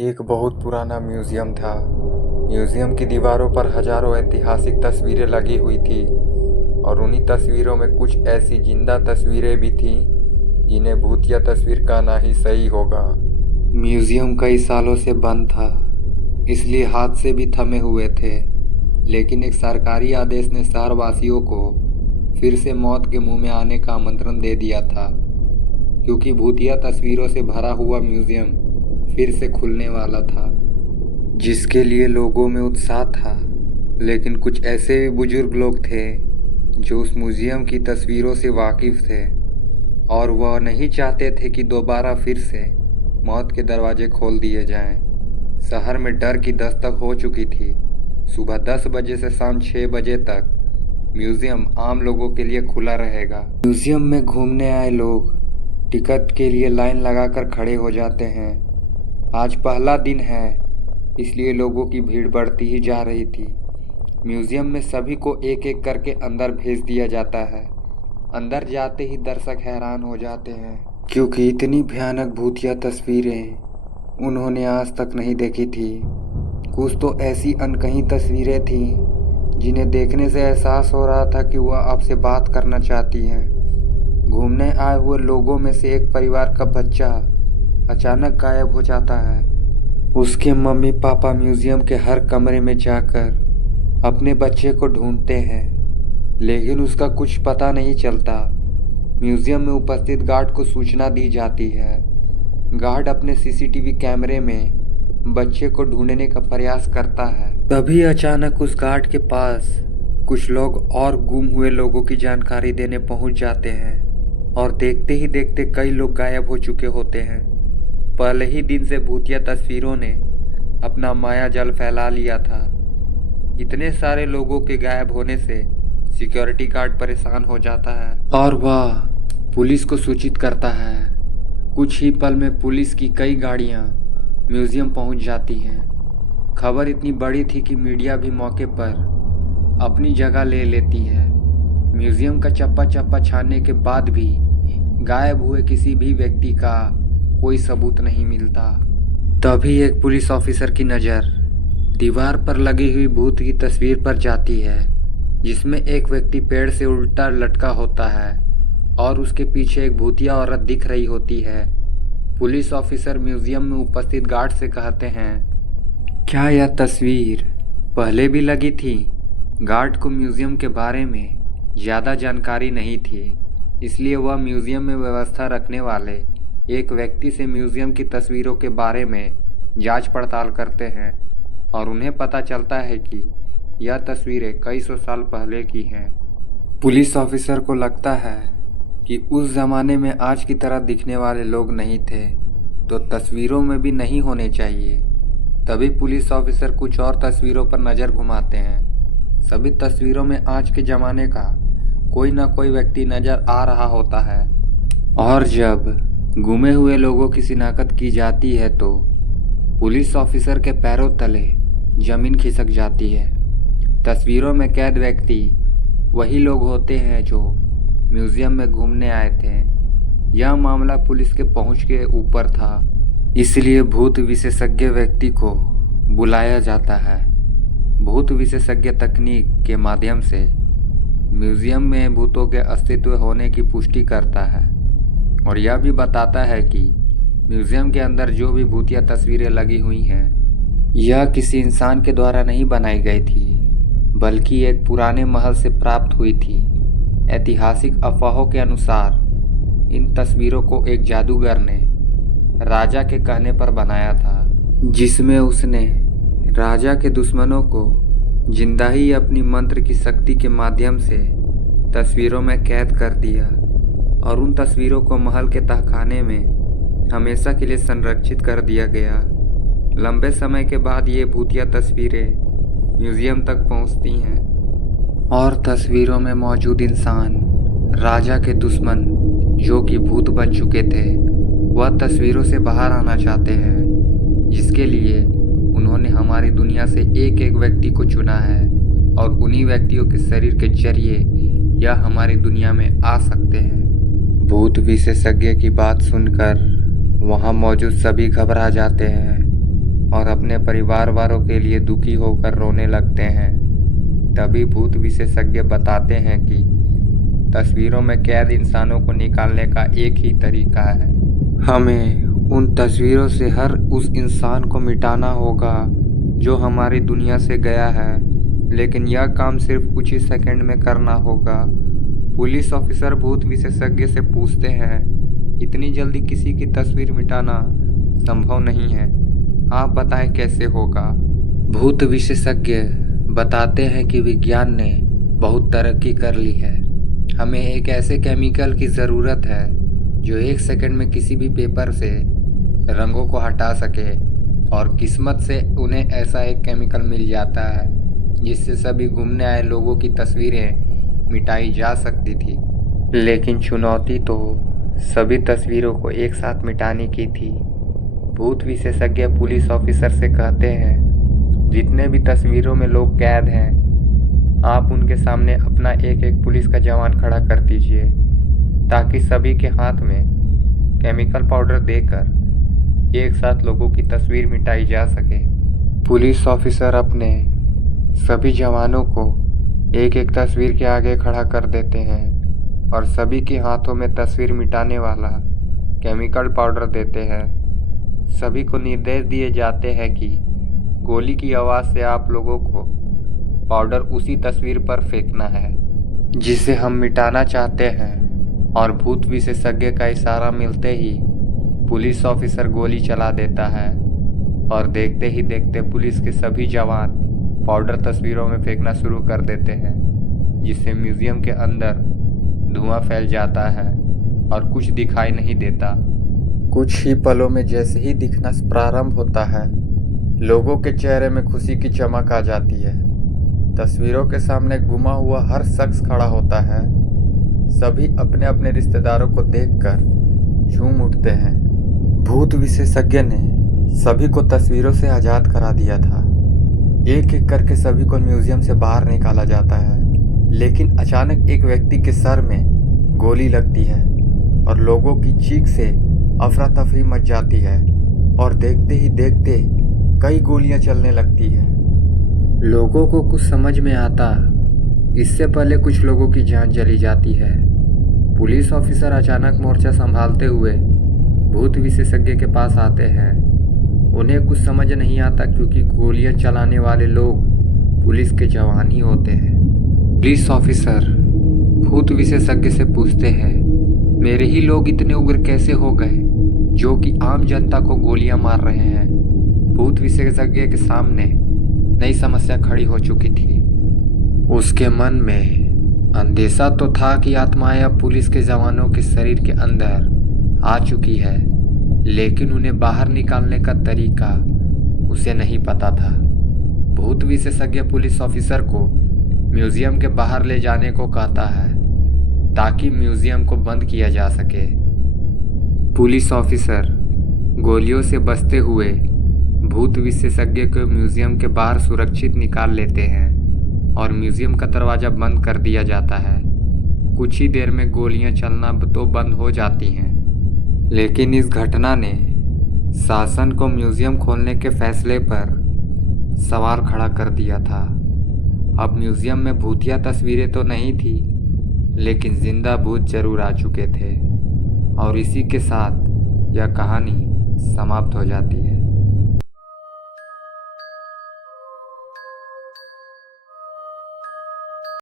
एक बहुत पुराना म्यूजियम था। म्यूजियम की दीवारों पर हजारों ऐतिहासिक तस्वीरें लगी हुई थी और उन्हीं तस्वीरों में कुछ ऐसी जिंदा तस्वीरें भी थीं जिन्हें भूतिया तस्वीर कहना ही सही होगा। म्यूजियम कई सालों से बंद था, इसलिए हाथ से भी थमे हुए थे, लेकिन एक सरकारी आदेश ने शहरवासियों को फिर से मौत के मुंह में आने का आमंत्रण दे दिया था, क्योंकि भूतिया तस्वीरों से भरा हुआ म्यूजियम फिर से खुलने वाला था, जिसके लिए लोगों में उत्साह था। लेकिन कुछ ऐसे भी बुजुर्ग लोग थे जो उस म्यूजियम की तस्वीरों से वाकिफ थे और वह नहीं चाहते थे कि दोबारा फिर से मौत के दरवाजे खोल दिए जाएं। शहर में डर की दस्तक हो चुकी थी। सुबह 10 बजे से शाम 6 बजे तक म्यूजियम आम लोगों के लिए खुला रहेगा। म्यूजियम में घूमने आए लोग टिकट के लिए लाइन लगाकर खड़े हो जाते हैं। आज पहला दिन है, इसलिए लोगों की भीड़ बढ़ती ही जा रही थी। म्यूजियम में सभी को एक एक करके अंदर भेज दिया जाता है। अंदर जाते ही दर्शक हैरान हो जाते हैं, क्योंकि इतनी भयानक भूतिया तस्वीरें उन्होंने आज तक नहीं देखी थी। कुछ तो ऐसी अनकही तस्वीरें थीं जिन्हें देखने से एहसास हो रहा था कि वह आपसे बात करना चाहती हैं। घूमने आए हुए लोगों में से एक परिवार का बच्चा अचानक गायब हो जाता है। उसके मम्मी पापा म्यूजियम के हर कमरे में जाकर अपने बच्चे को ढूंढते हैं, लेकिन उसका कुछ पता नहीं चलता। म्यूजियम में उपस्थित गार्ड को सूचना दी जाती है। गार्ड अपने सीसीटीवी कैमरे में बच्चे को ढूंढने का प्रयास करता है। तभी अचानक उस गार्ड के पास कुछ लोग और गुम हुए लोगों की जानकारी देने पहुंच जाते हैं और देखते ही देखते कई लोग गायब हो चुके होते हैं। पहले ही दिन से भूतिया तस्वीरों ने अपना माया जाल फैला लिया था। इतने सारे लोगों के गायब होने से सिक्योरिटी गार्ड परेशान हो जाता है और वह पुलिस को सूचित करता है। कुछ ही पल में पुलिस की कई गाड़ियां म्यूजियम पहुंच जाती हैं। खबर इतनी बड़ी थी कि मीडिया भी मौके पर अपनी जगह ले लेती है। म्यूजियम का चप्पा चप्पा छानने के बाद भी गायब हुए किसी भी व्यक्ति का कोई सबूत नहीं मिलता। तभी एक पुलिस ऑफिसर की नज़र दीवार पर लगी हुई भूत की तस्वीर पर जाती है, जिसमें एक व्यक्ति पेड़ से उल्टा लटका होता है और उसके पीछे एक भूतिया औरत दिख रही होती है। पुलिस ऑफिसर म्यूजियम में उपस्थित गार्ड से कहते हैं, क्या यह तस्वीर पहले भी लगी थी? गार्ड को म्यूजियम के बारे में ज़्यादा जानकारी नहीं थी, इसलिए वह म्यूजियम में व्यवस्था रखने वाले एक व्यक्ति से म्यूजियम की तस्वीरों के बारे में जांच पड़ताल करते हैं और उन्हें पता चलता है कि यह तस्वीरें कई सौ साल पहले की हैं। पुलिस ऑफिसर को लगता है कि उस ज़माने में आज की तरह दिखने वाले लोग नहीं थे, तो तस्वीरों में भी नहीं होने चाहिए। तभी पुलिस ऑफिसर कुछ और तस्वीरों पर नज़र घुमाते हैं। सभी तस्वीरों में आज के ज़माने का कोई ना कोई व्यक्ति नज़र आ रहा होता है और जब गुमे हुए लोगों की शिनाख्त की जाती है तो पुलिस ऑफिसर के पैरों तले जमीन खिसक जाती है। तस्वीरों में कैद व्यक्ति वही लोग होते हैं जो म्यूजियम में घूमने आए थे। यह मामला पुलिस के पहुंच के ऊपर था, इसलिए भूत विशेषज्ञ व्यक्ति को बुलाया जाता है। भूत विशेषज्ञ तकनीक के माध्यम से म्यूजियम में भूतों के अस्तित्व होने की पुष्टि करता है और यह भी बताता है कि म्यूजियम के अंदर जो भी भूतिया तस्वीरें लगी हुई हैं, यह किसी इंसान के द्वारा नहीं बनाई गई थी, बल्कि एक पुराने महल से प्राप्त हुई थी। ऐतिहासिक अफवाहों के अनुसार इन तस्वीरों को एक जादूगर ने राजा के कहने पर बनाया था, जिसमें उसने राजा के दुश्मनों को जिंदा ही अपनी मंत्र की शक्ति के माध्यम से तस्वीरों में कैद कर दिया और उन तस्वीरों को महल के तहखाने में हमेशा के लिए संरक्षित कर दिया गया। लंबे समय के बाद ये भूतिया तस्वीरें म्यूजियम तक पहुंचती हैं और तस्वीरों में मौजूद इंसान राजा के दुश्मन जो कि भूत बन चुके थे, वह तस्वीरों से बाहर आना चाहते हैं, जिसके लिए उन्होंने हमारी दुनिया से एक एक व्यक्ति को चुना है और उन्हीं व्यक्तियों के शरीर के जरिए यह हमारी दुनिया में आ सकते हैं। भूत विशेषज्ञ की बात सुनकर वहां मौजूद सभी घबरा जाते हैं और अपने परिवार वालों के लिए दुखी होकर रोने लगते हैं। तभी भूत विशेषज्ञ बताते हैं कि तस्वीरों में कैद इंसानों को निकालने का एक ही तरीका है। हमें उन तस्वीरों से हर उस इंसान को मिटाना होगा जो हमारी दुनिया से गया है, लेकिन यह काम सिर्फ कुछ ही सेकंड में करना होगा। पुलिस ऑफिसर भूत विशेषज्ञ से पूछते हैं, इतनी जल्दी किसी की तस्वीर मिटाना संभव नहीं है, आप बताएं कैसे होगा। भूत विशेषज्ञ बताते हैं कि विज्ञान ने बहुत तरक्की कर ली है। हमें एक ऐसे केमिकल की ज़रूरत है जो एक सेकंड में किसी भी पेपर से रंगों को हटा सके, और किस्मत से उन्हें ऐसा एक केमिकल मिल जाता है जिससे सभी घूमने आए लोगों की तस्वीरें मिटाई जा सकती थी। लेकिन चुनौती तो सभी तस्वीरों को एक साथ मिटाने की थी। भूत विशेषज्ञ पुलिस ऑफिसर से कहते हैं, जितने भी तस्वीरों में लोग कैद हैं, आप उनके सामने अपना एक एक पुलिस का जवान खड़ा कर दीजिए ताकि सभी के हाथ में केमिकल पाउडर देकर एक साथ लोगों की तस्वीर मिटाई जा सके। पुलिस ऑफिसर अपने सभी जवानों को एक एक तस्वीर के आगे खड़ा कर देते हैं और सभी के हाथों में तस्वीर मिटाने वाला केमिकल पाउडर देते हैं। सभी को निर्देश दिए जाते हैं कि गोली की आवाज़ से आप लोगों को पाउडर उसी तस्वीर पर फेंकना है जिसे हम मिटाना चाहते हैं। और भूत विशेषज्ञ का इशारा मिलते ही पुलिस ऑफिसर गोली चला देता है और देखते ही देखते पुलिस के सभी जवान पाउडर तस्वीरों में फेंकना शुरू कर देते हैं, जिससे म्यूजियम के अंदर धुआं फैल जाता है और कुछ दिखाई नहीं देता। कुछ ही पलों में जैसे ही दिखना प्रारंभ होता है, लोगों के चेहरे में खुशी की चमक आ जाती है। तस्वीरों के सामने गुमा हुआ हर शख्स खड़ा होता है। सभी अपने अपने रिश्तेदारों को देखकर झूम उठते हैं। भूत विशेषज्ञ ने सभी को तस्वीरों से आज़ाद करा दिया था। एक एक करके सभी को म्यूजियम से बाहर निकाला जाता है, लेकिन अचानक एक व्यक्ति के सर में गोली लगती है और लोगों की चीख से अफरा तफरी मच जाती है और देखते ही देखते कई गोलियां चलने लगती है। लोगों को कुछ समझ में आता इससे पहले कुछ लोगों की जान चली जाती है। पुलिस ऑफिसर अचानक मोर्चा संभालते हुए भूत विशेषज्ञ के पास आते हैं। उन्हें कुछ समझ नहीं आता क्योंकि गोलियां चलाने वाले लोग पुलिस के जवान ही होते हैं। पुलिस ऑफिसर भूत विशेषज्ञ से पूछते हैं, मेरे ही लोग इतने उग्र कैसे हो गए जो कि आम जनता को गोलियां मार रहे हैं। भूत विशेषज्ञ के सामने नई समस्या खड़ी हो चुकी थी। उसके मन में अंदेशा तो था कि आत्माएं अब पुलिस के जवानों के शरीर के अंदर आ चुकी है, लेकिन उन्हें बाहर निकालने का तरीका उसे नहीं पता था। भूत विशेषज्ञ पुलिस ऑफिसर को म्यूजियम के बाहर ले जाने को कहता है ताकि म्यूजियम को बंद किया जा सके। पुलिस ऑफिसर गोलियों से बचते हुए भूत विशेषज्ञ को म्यूजियम के बाहर सुरक्षित निकाल लेते हैं और म्यूजियम का दरवाज़ा बंद कर दिया जाता है। कुछ ही देर में गोलियां चलना तो बंद हो जाती हैं, लेकिन इस घटना ने शासन को म्यूजियम खोलने के फैसले पर सवाल खड़ा कर दिया था। अब म्यूजियम में भूतिया तस्वीरें तो नहीं थी, लेकिन जिंदा भूत जरूर आ चुके थे। और इसी के साथ यह कहानी समाप्त हो जाती है।